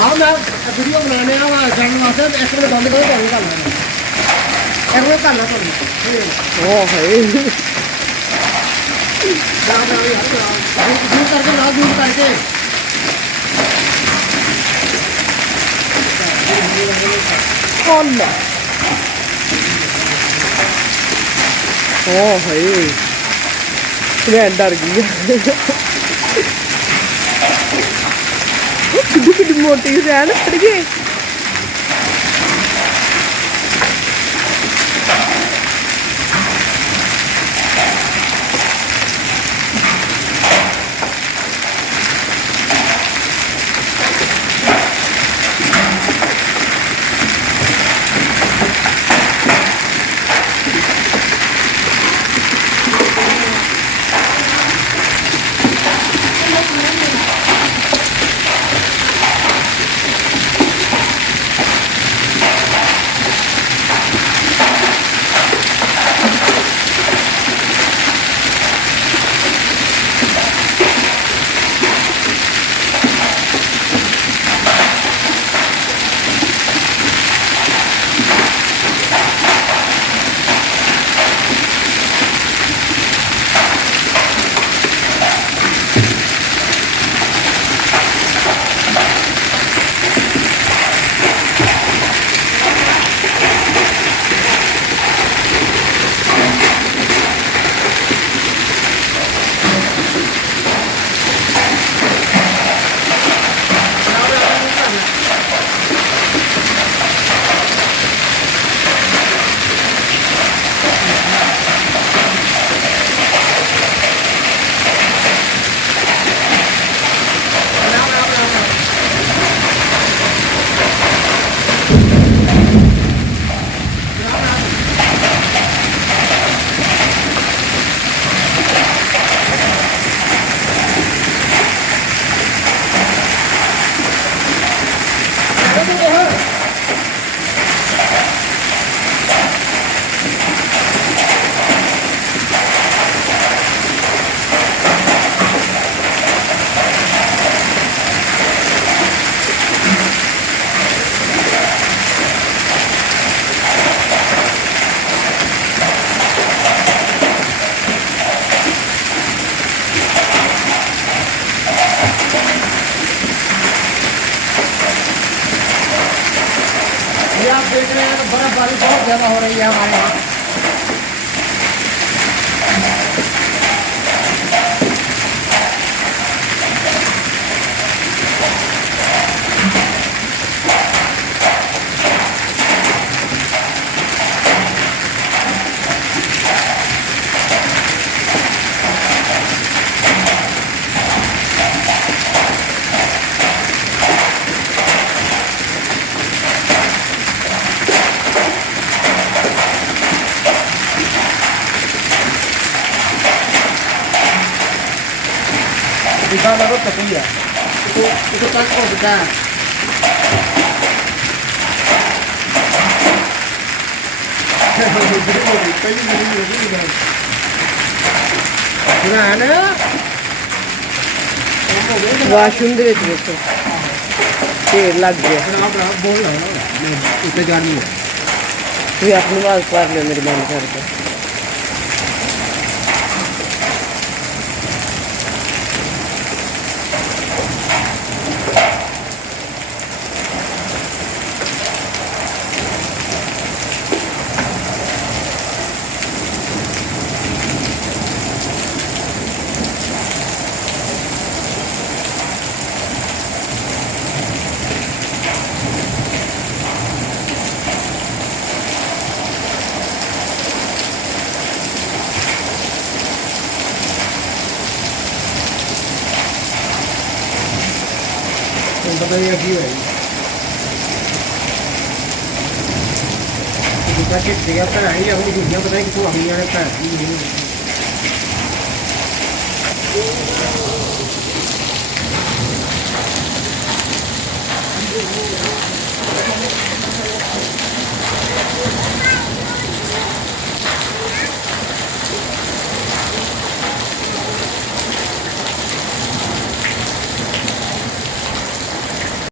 हाँ मैं वीडियो बनाने चैनल वास्ते एक मिनट बंद करो तो करना एक मिनट करना तो ओ भाई दूर करके ना दूर करके Allah ओ भाई मैं डर गई कितनी कितनी मोटी है ना फट गए आप देख रहे हैं तो बर्फबारी बहुत ज़्यादा हो रही है हमारे यहाँ Bisa larut tapi ya itu kan kok bisa washroom दे विच देखो ढेर लग गया बोल रहा हूँ उसे जानी है तू अपनी आवाज कर ले मेरी बंद करके पता नहीं की है तो दूसरा किट दिया था आई अपनी दुनिया पता है कि तू अभी आने का